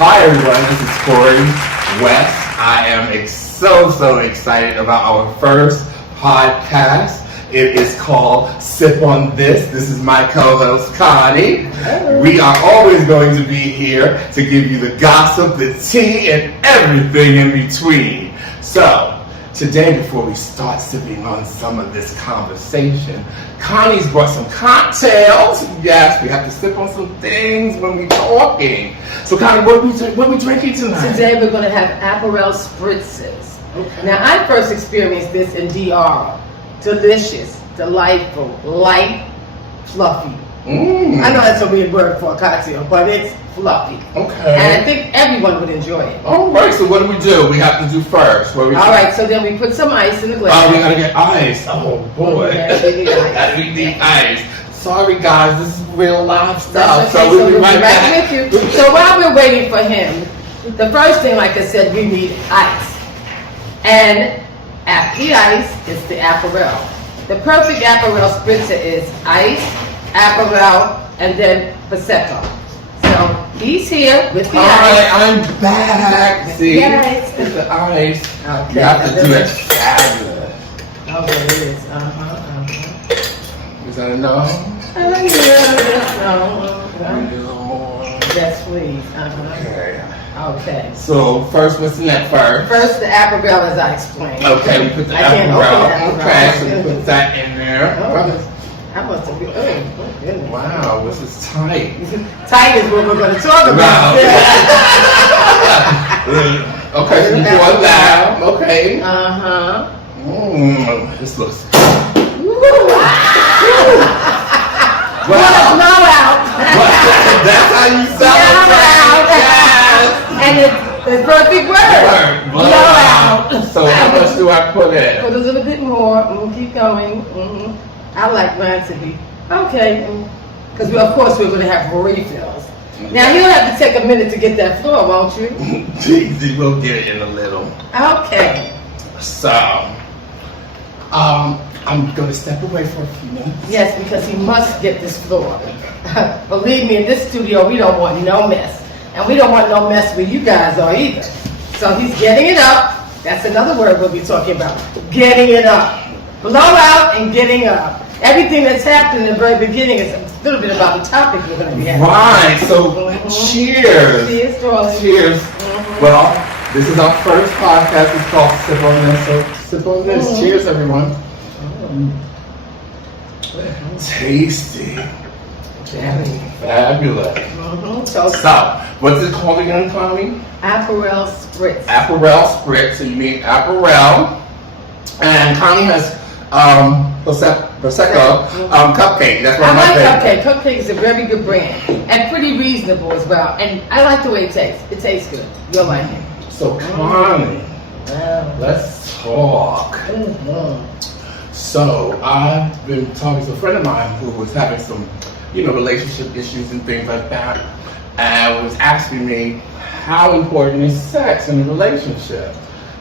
Hi everyone, this is Corey West. I am so excited about our first podcast. It is called Sip on This. This is my co-host Connie. Hello. We are always going to be here to give you the gossip, the tea, and everything in between. So, today, before we start sipping on some of this conversation, Connie's brought some cocktails. Yes, we have to sip on some things when we're talking. So, Connie, what are we drinking tonight? Today we're going to have Aperol Spritzes. Okay. Now, I first experienced this in DR. Delicious, delightful, light, fluffy. I know that's a weird word for a cocktail, but it's fluffy. Okay. And I think everyone would enjoy it. All right, so what do? We have to do first. All right, so then we put some ice in the glass. Oh, we gotta get ice. Oh, boy. Yeah, we need ice. We need ice. Sorry, guys, this is real live stuff. That's okay, So we'll be right back. with you. So while we're waiting for him, the first thing, like I said, we need ice. And after the ice, it's the Aperol. The perfect Aperol Spritzer is ice, Aperol, and then Prosecco. So he's here with the All ice. right, I'm back. See? Yes. It's the ice. Okay. You have to do it fabulous. Oh, there it is. Is that enough? A little more. Yes, please. Okay. Okay. So first, what's in that first? First, the Aperol, as I explained. Okay, we put the I can't open Aperol. the Okay, Aperol. so we put that in there. Oh, I must have been. Oh, goodness. Wow, this is tight. Tight is what we're going to talk about. Okay, so you pour that. Okay. This looks. Wow. Blow out. That's how you celebrate. Yes. And it's the perfect word. Blow out. So how much do I put in? Put a little bit more. Keep going. I like mine to be okay. Because of course we're going to have refills. Now you'll have to take a minute to get that floor, won't you? Jeez, we'll get it in a little. Okay. So, I'm going to step away for a few minutes. Yes, because he must get this floor. Believe me, in this studio we don't want no mess. And we don't want no mess with you guys are either. So he's getting it up. That's another word we'll be talking about. Getting it up. Blow out and getting up. Everything that's happened in the very beginning is a little bit about the topic we're going to be having. Right, so cheers. Cheers, darling. Cheers. Well, this is our first podcast. It's called Sip on This. So sip on this. Cheers, everyone. Tasty. Fabulous. So, what's it called again, Connie? Aperol Spritz. Aperol Spritz. So you need Aperol. And Connie has Prosecco cupcake. That's one I of my like favorites. Cupcake. Cupcake is a very good brand and pretty reasonable as well. And I like the way it tastes. It tastes good. You'll like it. So Connie, let's talk. So I've been talking to a friend of mine who was having some, relationship issues and things like that, and was asking me how important is sex in a relationship,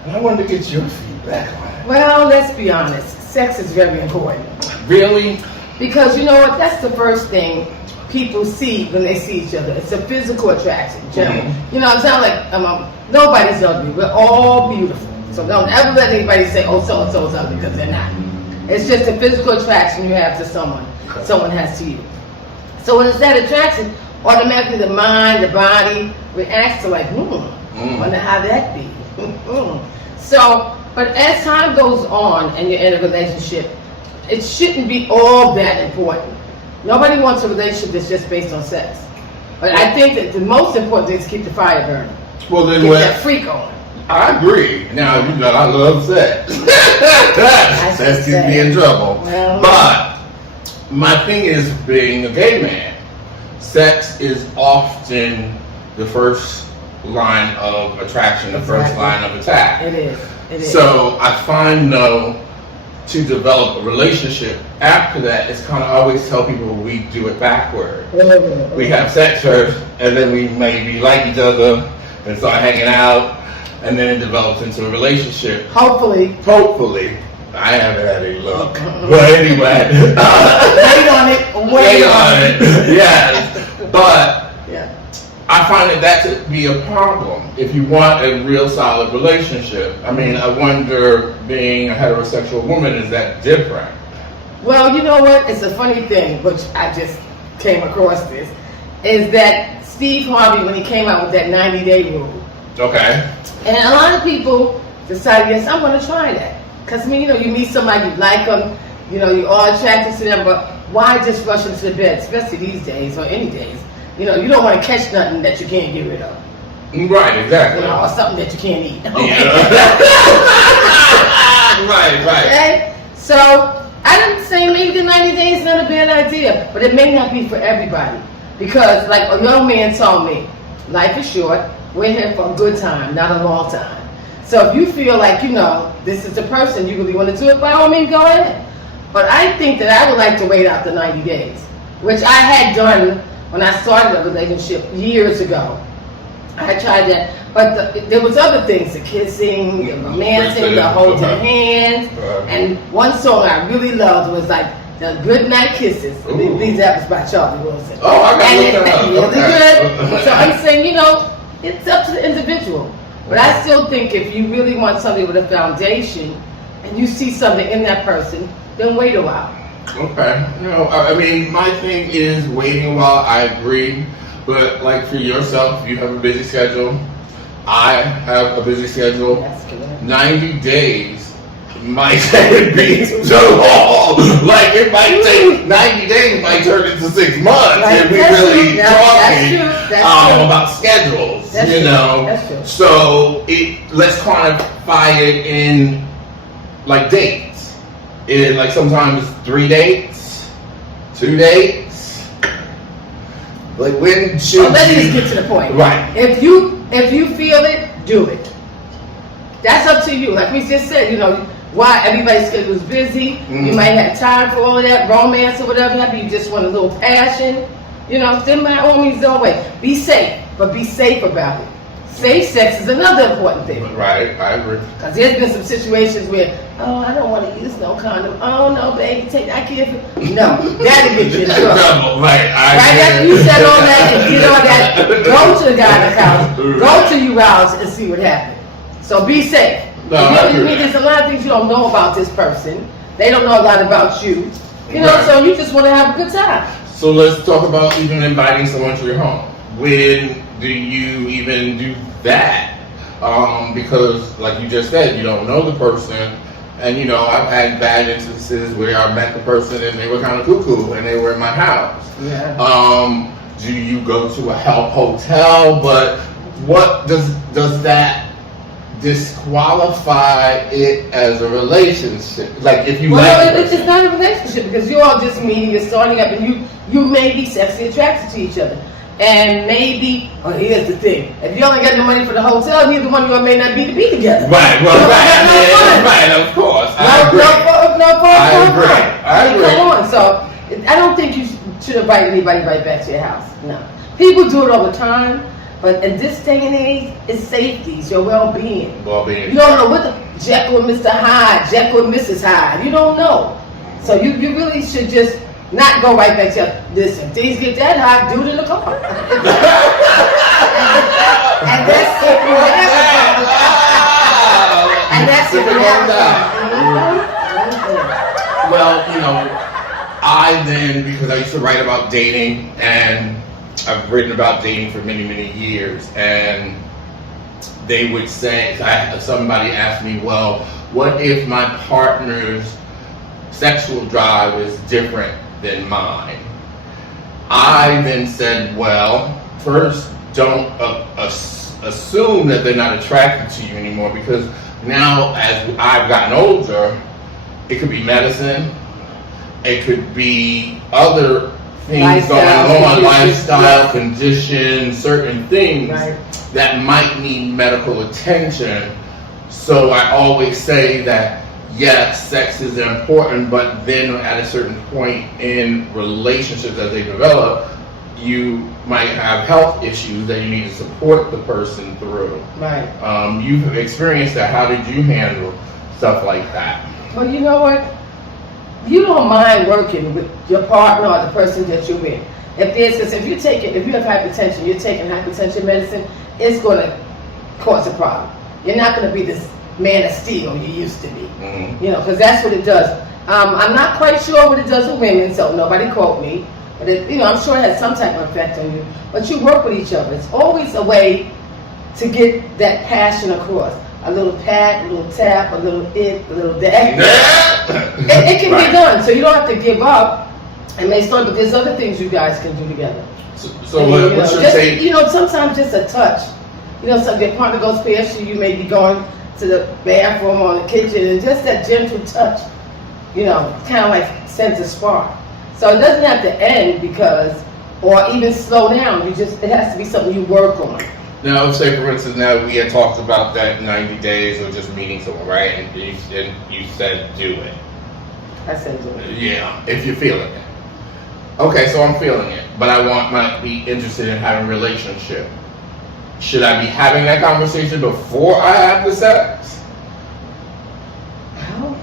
and I wanted to get your feedback on it. Well, let's be honest. Sex is very important. Really? Because you know what? That's the first thing people see when they see each other. It's a physical attraction, generally. You know, it's not like nobody's ugly. We're all beautiful. So don't ever let anybody say, oh, so-and-so is ugly, because they're not. It's just a physical attraction you have to someone. Someone has to you. So when it's that attraction, automatically the mind, the body reacts to like, wonder how that be. So, but as time goes on and you're in a relationship, it shouldn't be all that important. Nobody wants a relationship that's just based on sex. But I think that the most important thing is keep the fire burning. Well, then Get that freak on. I agree. Now, I love sex. Sex keeps me in trouble. Well, but my thing is, being a gay man, sex is often the first line of attraction, the first line of attack. It is. It is. So I find, to develop a relationship after that, it's kind of always tell people we do it backward. We have sex first, and then we maybe like each other and start hanging out, and then it develops into a relationship. Hopefully. I haven't had any luck. But anyway. Wait on it. Wait on it. Yes. But I find that to be a problem if you want a real solid relationship. I mean, I wonder, being a heterosexual woman, is that different? Well, you know what? It's a funny thing, which I just came across this, is that Steve Harvey, when he came out with that 90-day rule. Okay. And a lot of people decided, yes, I'm going to try that. Because, I mean, you know, you meet somebody, you like them, you know, you're all attracted to them, but why just rush into the bed, especially these days or any days? You know, you don't want to catch nothing that you can't get rid of. Right, exactly. You know, or something that you can't eat. Yeah. Right. Okay? So, I didn't say maybe the 90 days is not a bad idea, but it may not be for everybody. Because, like a young man told me, life is short, we're here for a good time, not a long time. So if you feel like, you know, this is the person, you really want to do it, by all means, go ahead. But I think that I would like to wait out the 90 days, which I had done when I started a relationship years ago. I tried that, but there was other things, the kissing, the romancing, the holding hands, and one song I really loved was like the Good Night Kisses. These apples by Charlie Wilson. Oh, I got it. Really okay. good. So I'm saying, you know, it's up to the individual. But I still think if you really want somebody with a foundation, and you see something in that person, then wait a while. Okay. No, I mean, my thing is waiting a while. I agree. But like for yourself, you have a busy schedule. I have a busy schedule. That's good. 90 days might be too long. Like it might take 90 days might turn into 6 months Right. if we That's really true. talking That's true. about schedules. That's you true. know. That's true. So let's quantify it in like dates. Like sometimes 3 dates, 2 dates. Like when should Well, let's just get to the point. Right. If you feel it, do it. That's up to you. Like we just said, you know, why everybody's schedule is busy. You might have time for all of that romance or whatever. Maybe you just want a little passion. You know, then by all means, don't wait. Be safe, but be safe about it. Safe sex is another important thing. Right, I agree. Because there's been some situations where, oh, I don't want to use no condom. Oh, no, baby, I can't. No, that'll get you in trouble. Right, Right after you said all that and did all that, go to the guy's house, go to your house and see what happened. So be safe. No, you know, I agree. there's a lot of things you don't know about this person. They don't know a lot about you. You know, Right. so you just want to have a good time. So let's talk about even inviting someone to your home. When do you even do that? Because like you just said, you don't know the person. And you know, I've had bad instances where I met the person and they were kind of cuckoo and they were in my house. Yeah. Do you go to a help hotel? But what does that disqualify it as a relationship? Like if you it's not a relationship because you're all just meeting, you're starting up, and you may be sexually attracted to each other. And maybe, here's the thing: if you only got the money for the hotel, neither one of you may not be to be together. Right, of course. I agree. Come on, so I don't think you should invite anybody right back to your house. No, people do it all the time, but in this day and age, it's safety, it's your well-being. You don't know what the Jekyll and Mr. Hyde, Jekyll and Mrs. Hyde. You don't know, so you really should just not go right back to listen. Things get that hot, do it in the car. And that's it. And that's it. Well, you know, I then, because I used to write about dating, and I've written about dating for many, many years, and they would say, somebody asked me, well, what if my partner's sexual drive is different than mine? I then said, well, first, don't assume that they're not attracted to you anymore, because now as I've gotten older, it could be medicine, it could be other things going on, lifestyle conditions, certain things that might need medical attention. So I always say that yes, sex is important, but then at a certain point in relationships as they develop, you might have health issues that you need to support the person through. Right. You've experienced that. How did you handle stuff like that? Well, you know what? You don't mind working with your partner or the person that you're with. if you have hypertension, you're taking hypertension medicine, it's going to cause a problem. You're not going to be this man of steel you used to be, you know, because that's what it does. I'm not quite sure what it does with women, so nobody quote me. But you know, I'm sure it has some type of effect on you. But you work with each other. It's always a way to get that passion across. A little pat, a little tap, a little a little dab. It can be done, so you don't have to give up and make start. But there's other things you guys can do together. So what's your take? You know, sometimes just a touch. You know, so your partner goes past you, you may be going to the bathroom or the kitchen, and just that gentle touch, you know, kind of like sends a spark. So it doesn't have to end or even slow down. It has to be something you work on. Now, say for instance, now we had talked about that 90 days of just meeting someone, right? And you said do it. I said do it. Yeah, if you're feeling it. Okay, so I'm feeling it, but might be interested in having a relationship. Should I be having that conversation before I have the sex? Well,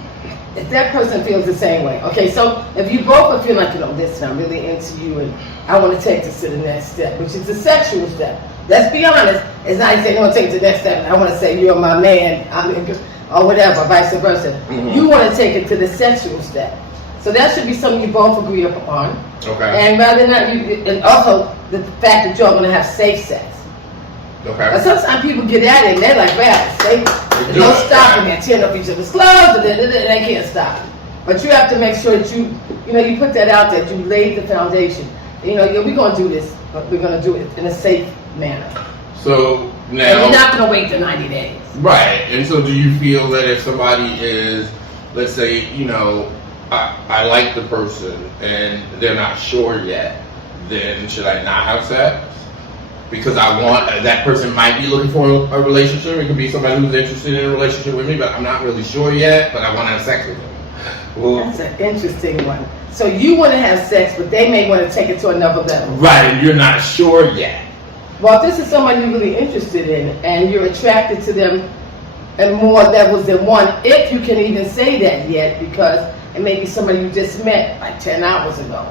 if that person feels the same way. Okay, so if you both are feeling like, you know, listen, I'm really into you and I want to take this to the next step, which is the sexual step. Let's be honest. It's not saying, I want to take it to the next step. I want to say, you're my man, or whatever, vice versa. You want to take it to the sexual step. So that should be something you both agree upon. Okay. And rather not, and also the fact that you're going to have safe sex. Okay. But sometimes people get at it and they're like, well, there's no stopping it. Tearing up each other's clothes, and they can't stop it. But you have to make sure that you put that out there, you laid the foundation. You know, we're going to do this, but we're going to do it in a safe manner. So now. And you're not going to wait the 90 days. Right. And so do you feel that if somebody is, let's say, you know, I like the person and they're not sure yet, then should I not have sex? Because that person might be looking for a relationship. It could be somebody who's interested in a relationship with me, but I'm not really sure yet, but I want to have sex with them. Well, that's an interesting one. So you want to have sex, but they may want to take it to another level. Right, and you're not sure yet. Well, if this is someone you're really interested in and you're attracted to them at more levels than one, if you can even say that yet, because it may be somebody you just met like 10 hours ago.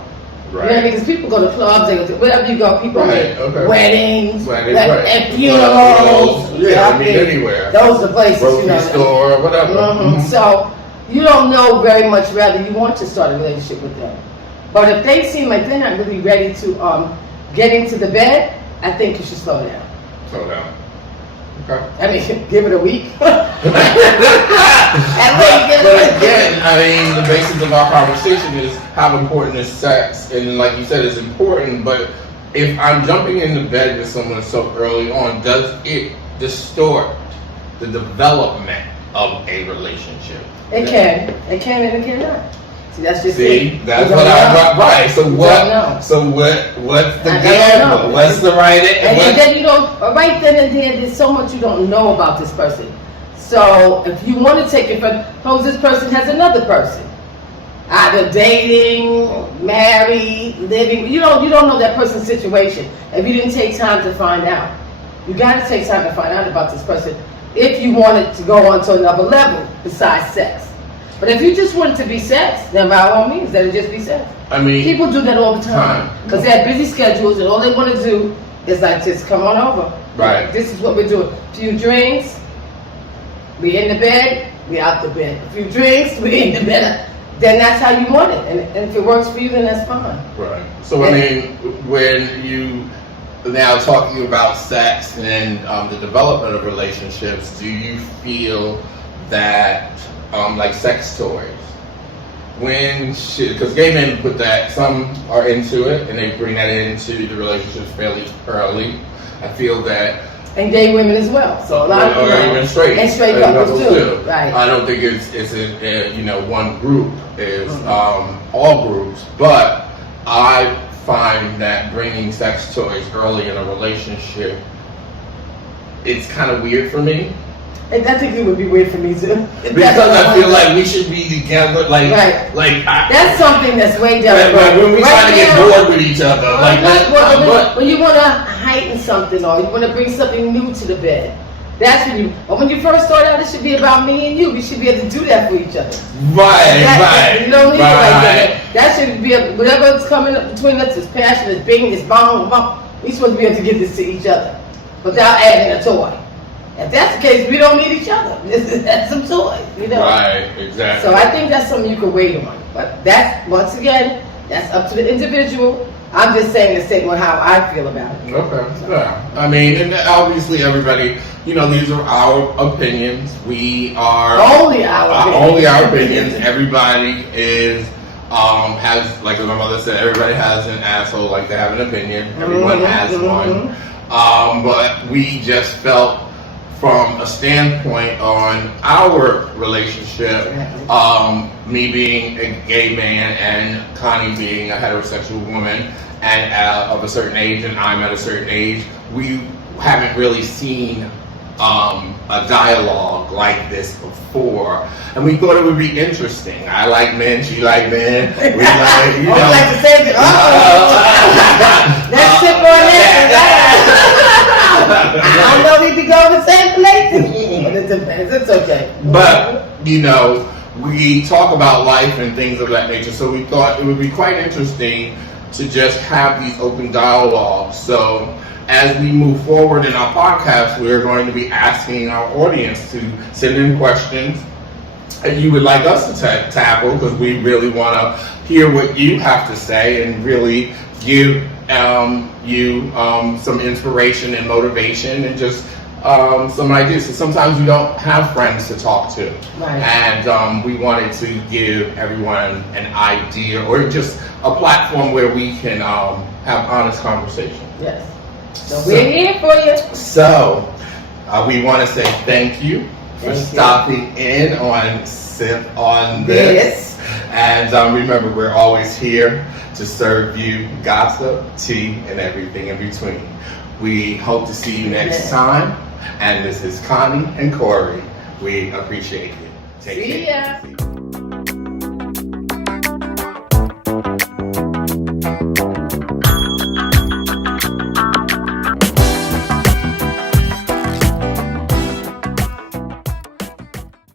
Right. You know, because people go to clubs, they go to wherever you go, people right. make weddings, right. and funerals. Yeah, I mean anywhere. Those are places, grocery store, whatever. So you don't know very much whether you want to start a relationship with them. But if they seem like they're not really ready to get into the bed, I think you should slow down. Slow down. Okay. I mean, give it a week. But again, I mean, the basis of our conversation is how important is sex, and like you said, it's important. But if I'm jumping into bed with someone so early on, does it distort the development of a relationship? It can, and it cannot. See, that's just it. That's what right. So what? So what's the gamble? What's the right? And then you don't. Right then and there, there's so much you don't know about this person. So if you want to take it from, suppose this person has another person, either dating, married, living. You don't know that person's situation if you didn't take time to find out. You got to take time to find out about this person if you wanted to go on to another level besides sex. But if you just want it to be sex, then by all means, let it just be sex. I mean, people do that all the time because they have busy schedules and all they want to do is like just come on over. Right. This is what we're doing. A few drinks, we in the bed, we out the bed. A few drinks, we in the bed. Then that's how you want it, and if it works for you, then that's fine. Right. So I mean, when you now talking about sex and the development of relationships, do you feel that like sex toys, because gay men put that, some are into it and they bring that into the relationships fairly early. I feel that, and gay women as well. So a lot of people, even straight, and straight couples too. Right. I don't think it's a one group is all groups, but I find that bringing sex toys early in a relationship, it's kind of weird for me. And I think it would be weird for me too. Because I feel like we should be together, that's something that's way down the road. When we try to get bored with each other, when you want to heighten something or you want to bring something new to the bed, That's when you. But when you first start out, it should be about me and you. We should be able to do that for each other. Right. You don't need it like that. That should be whatever's coming up between us is passion, is being, is bond. We supposed to be able to give this to each other without adding a toy. If that's the case, we don't need each other. That's some toys, you know. Right. Exactly. So I think that's something you can wait on. But that's, once again, that's up to the individual. I'm just saying the statement how I feel about it. Okay. Yeah. I mean, and obviously everybody, you know, these are our opinions. We are Only our opinions. Only our opinions. Everybody is has, like my mother said, everybody has an asshole. Like they have an opinion. Everyone has one. But we just felt, from a standpoint on our relationship, me being a gay man and Connie being a heterosexual woman and of a certain age, and I'm at a certain age, we haven't really seen a dialogue like this before, and we thought it would be interesting. I like men, she like men. We like, you know. I like to say that. That's it for that. I don't know if we go the same places, but it depends. It's okay. But you know, we talk about life and things of that nature, so we thought it would be quite interesting to just have these open dialogues. So as we move forward in our podcast, we're going to be asking our audience to send in questions that you would like us to tackle, because we really want to hear what you have to say and really give you some inspiration and motivation and just some ideas. So sometimes we don't have friends to talk to, right. And we wanted to give everyone an idea or just a platform where we can have honest conversation. Yes. So we're here for you. So we want to say thank you for stopping in on Sip on This. And remember, we're always here to serve you gossip, tea, and everything in between. We hope to see you next time. And this is Connie and Corey. We appreciate you. Take care. See ya.